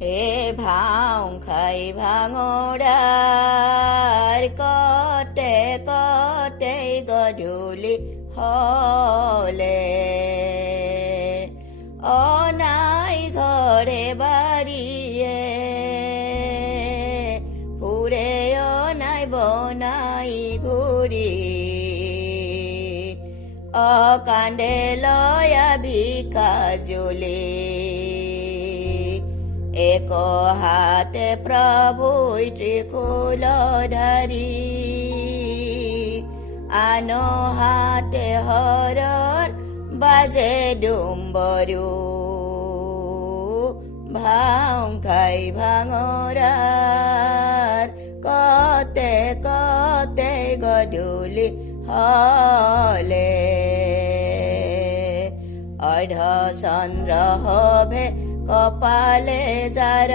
হে ভাং খাই ভাঙৰাৰ কতে কতে গধূলি হলে অনাই ঘৰে বাৰীয়ে ফুৰে অনাই বনাই ঘূৰি অকান্দে লয়া ভিক্ষা জুলি এক হাতে প্ৰভুই ত্ৰিশূল ধৰি আন হাতে হৰৰ বাজে ডুম্বৰু ভাং খাই ভাঙৰাৰ কতে কতে গধূলি হলে অৰ্ধ চন্দ্ৰ হবে কপালে যাৰ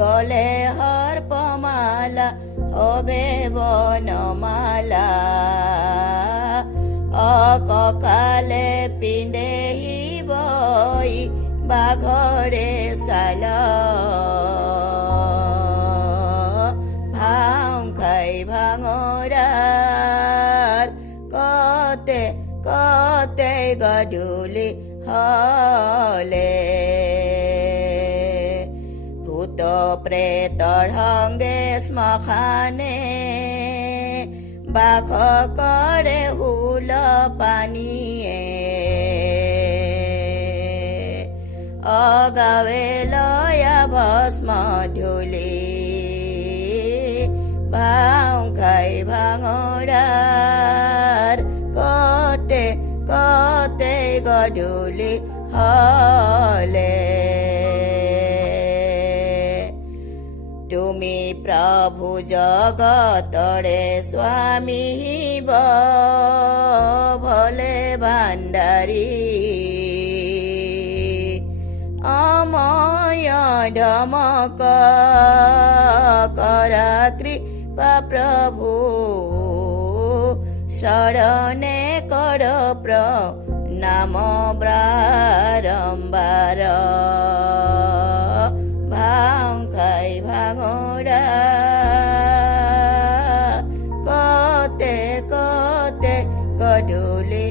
গলে হৰ্পমালা হবে বনমালা অককালে পিন্ধেহিবই বাঘৰে ছাল ভাং খাই ভাঙৰাৰ কতে কতে গধূলি হলে ভূত প্ৰেতৰ সঙ্গে শ্মশানে বাস কৰে হুল পানীয়ে অগাৱে লয়া ভস্ম ধূলি ভাং খাই ভাঙৰাৰ কতে কতে গধূলি হলে তুমি প্ৰভু জগতৰে স্বামী ভলে ভাণ্ডাৰী অময় ধমক কৰা কৃপা প্ৰভু শৰণে কৰ নাম বাৰম্বাৰ ভাং খাই ভাঙৰা কতে কতে গধূলি